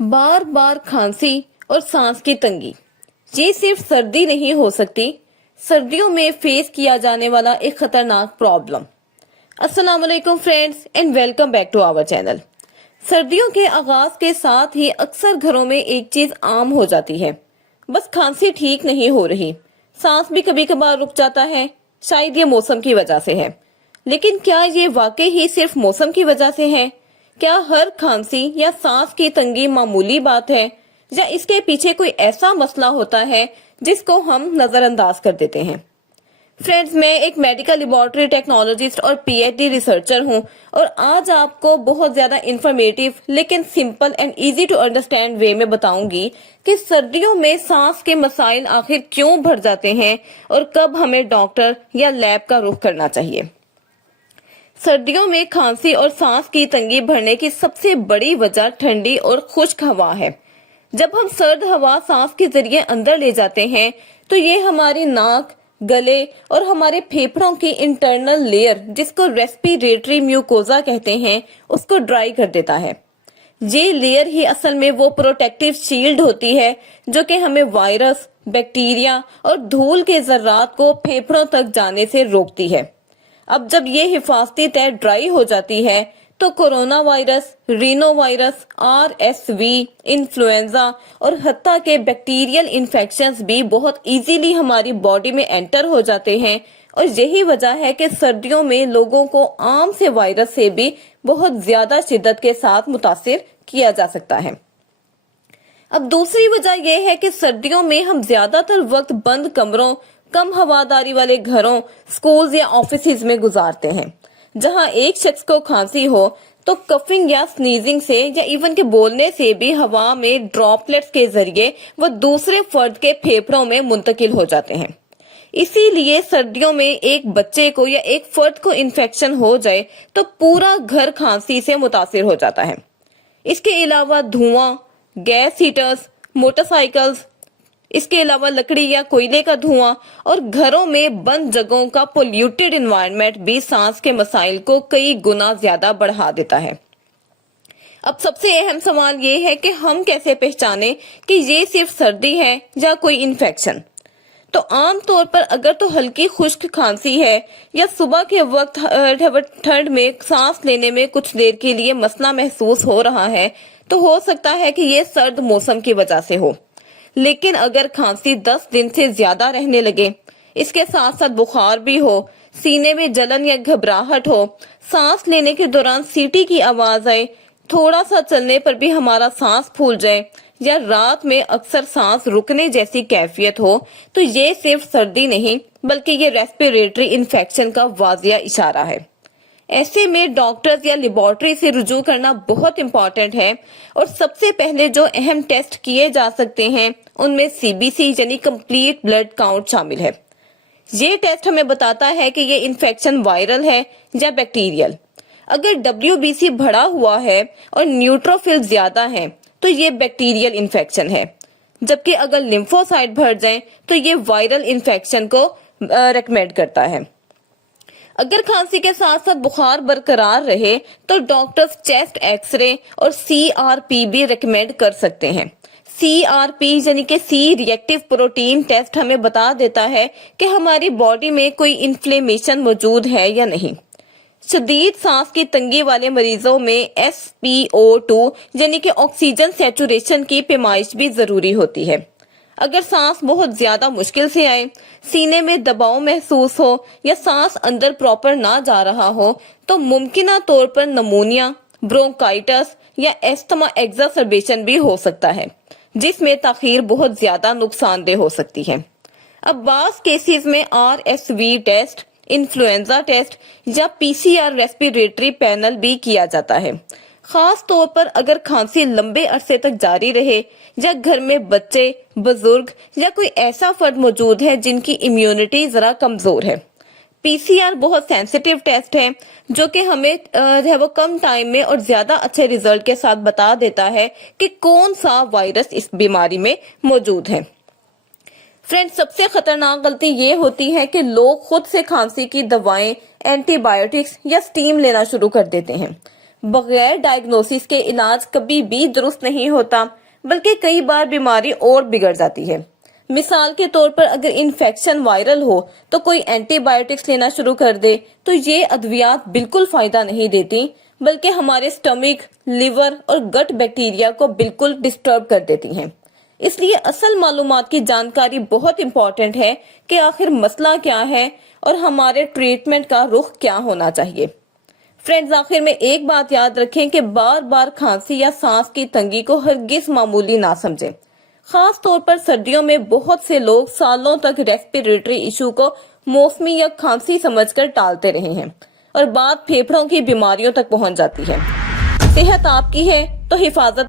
बार बार खांसी और सांस की तंगी, ये सिर्फ सर्दी नहीं हो सकती, सर्दियों में फेस किया जाने वाला एक खतरनाक प्रॉब्लम। अस्सलाम वालेकुम friends and welcome back to our channel. सर्दियों के आगाज के साथ ही अक्सर घरों में एक चीज आम हो जाती है, बस खांसी ठीक नहीं हो रही, सांस भी कभी कभार रुक जाता है। शायद ये मौसम की वजह से है, लेकिन क्या ये वाकई ही सिर्फ मौसम की वजह से है? क्या हर खांसी या सांस की तंगी मामूली बात है, या इसके पीछे कोई ऐसा मसला होता है जिसको हम नजरअंदाज कर देते हैं? फ्रेंड्स, मैं एक मेडिकल लेबोरेटरी टेक्नोलॉजिस्ट और पीएचडी रिसर्चर हूं, और आज आपको बहुत ज्यादा इंफॉर्मेटिव लेकिन simple and easy to understand way में बताऊंगी कि सर्दियों में सांस के मसाइल आखिर क्यों बढ़ जाते हैं और कब हमें डॉक्टर या लैब का रुख करना चाहिए। सर्दियों में खांसी और सांस की तंगी बढ़ने की सबसे बड़ी वजह ठंडी और खुश्क हवा है। जब हम सर्द हवा सांस के जरिए अंदर ले जाते हैं तो ये हमारी नाक, गले और हमारे फेफड़ों की इंटरनल लेयर, जिसको रेस्पिरेटरी म्यूकोजा कहते हैं, उसको ड्राई कर देता है। ये लेयर ही असल में वो प्रोटेक्टिव शील्ड होती है जो कि हमें वायरस, बैक्टीरिया और धूल के जर्रात को फेफड़ों तक जाने से रोकती है। अब जब ये हिफाजती तह ड्राई हो जाती है तो corona virus, Reno virus, RSV, influenza और हत्ता के बैक्टीरियल इन्फेक्शंस भी बहुत इजीली हमारी बॉडी में एंटर हो जाते हैं, और यही वजह है कि सर्दियों में लोगों को आम से वायरस से भी बहुत ज्यादा शिद्दत के साथ मुतासिर किया जा सकता है। अब दूसरी वजह यह है कि सर्दियों में हम ज्यादातर वक्त बंद कमरों, कम हवादारी वाले घरों, स्कूल्स या ऑफिसेज में गुजारते हैं, जहां एक शख्स को खांसी हो तो कफिंग या स्नीजिंग से या इवन के बोलने से भी हवा में ड्रॉपलेट्स के जरिए वो दूसरे फर्द के फेफड़ों में मुंतकिल हो जाते हैं। इसीलिए सर्दियों में एक बच्चे को या एक फर्द को इन्फेक्शन हो जाए तो पूरा घर खांसी से मुतासिर हो जाता है। इसके अलावा धुआं, गैस हीटर्स, मोटरसाइकिल्स, इसके अलावा लकड़ी या कोयले का धुआं और घरों में बंद जगहों का पोल्यूटेड एनवायरनमेंट भी सांस के मसाइल को कई गुना ज्यादा बढ़ा देता है। अब सबसे अहम सवाल ये है कि हम कैसे पहचाने कि ये सिर्फ सर्दी है या कोई इन्फेक्शन। तो आम तौर पर अगर तो हल्की खुश्क खांसी है या सुबह के वक्त ठंड में सांस लेने में कुछ देर के लिए मसला महसूस हो रहा है, तो हो सकता है कि ये सर्द मौसम की वजह से हो। लेकिन अगर खांसी 10 दिन से ज्यादा रहने लगे, इसके साथ साथ बुखार भी हो, सीने में जलन या घबराहट हो, सांस लेने के दौरान सीटी की आवाज आए, थोड़ा सा चलने पर भी हमारा सांस फूल जाए, या रात में अक्सर सांस रुकने जैसी कैफियत हो, तो ये सिर्फ सर्दी नहीं बल्कि ये रेस्पिरेटरी इन्फेक्शन का वाजिया इशारा है। ऐसे में डॉक्टर्स या लेबोरेटरी से रुजू करना बहुत इम्पोर्टेंट है, और सबसे पहले जो अहम टेस्ट किए जा सकते हैं उनमें CBC यानी कंप्लीट ब्लड काउंट शामिल है। ये टेस्ट हमें बताता है कि ये इन्फेक्शन वायरल है या बैक्टीरियल। अगर WBC बढ़ा हुआ है और न्यूट्रोफिल ज्यादा है तो ये बैक्टीरियल इन्फेक्शन है, जबकि अगर लिम्फोसाइट बढ़ जाए तो ये वायरल इन्फेक्शन को रेकमेंड करता है। अगर खांसी के साथ साथ बुखार बरकरार रहे तो डॉक्टर्स चेस्ट एक्सरे और CRP भी रिकमेंड कर सकते हैं। CRP यानी कि सी रिएक्टिव प्रोटीन टेस्ट हमें बता देता है कि हमारी बॉडी में कोई इन्फ्लेमेशन मौजूद है या नहीं। शदीद सांस की तंगी वाले मरीजों में SpO2 यानी कि ऑक्सीजन सैचुरेशन की पैमाइश भी जरूरी होती है। अगर सांस बहुत ज्यादा मुश्किल से आए, सीने में दबाव महसूस हो या सांस अंदर प्रॉपर ना जा रहा हो, तो मुमकिना तौर पर नमोनिया, ब्रोंकाइटिस या एस्थमा एक्सासर्बेशन भी हो सकता है, जिसमें ताखीर बहुत ज्यादा नुकसानदेह हो सकती है। अब बास केसेस में RSV टेस्ट, इन्फ्लुएंजा टेस्ट या PCR रेस्पिरेटरी पैनल भी किया जाता है, खास तौर पर अगर खांसी लंबे अरसे तक जारी रहे या घर में बच्चे, बुजुर्ग या कोई ऐसा फर्द मौजूद है जिनकी इम्यूनिटी जरा कमजोर है। PCR बहुत सेंसिटिव टेस्ट है जो कि हमें वो कम टाइम में और ज्यादा अच्छे रिजल्ट के साथ बता देता है कि कौन सा वायरस इस बीमारी में मौजूद है। फ्रेंड्स, सबसे खतरनाक गलती ये होती है कि लोग खुद से खांसी की दवाएं, एंटीबायोटिक्स या स्टीम लेना शुरू कर देते हैं। बगैर डायग्नोसिस के इलाज कभी भी दुरुस्त नहीं होता, बल्कि कई बार बीमारी और बिगड़ जाती है। मिसाल के तौर पर अगर इन्फेक्शन वायरल हो तो कोई एंटीबायोटिक्स लेना शुरू कर दे तो ये अद्वियात बिल्कुल फायदा नहीं देती, बल्कि हमारे स्टमक, लिवर और गट बैक्टीरिया को बिल्कुल डिस्टर्ब कर देती हैं। इसलिए असल मालूमात की जानकारी बहुत इंपॉर्टेंट है कि आखिर मसला क्या है और हमारे ट्रीटमेंट का रुख क्या होना चाहिए। फ्रेंड्स, आखिर में एक बात याद रखें कि बार बार खांसी या सांस की तंगी को हरगिज मामूली ना समझें। खास तौर पर सर्दियों में बहुत से लोग सालों तक रेस्पिरेटरी इशू को मौसमी या खांसी समझकर टालते रहे हैं और बात फेफड़ों की बीमारियों तक पहुंच जाती है। सेहत आपकी है तो हिफाजत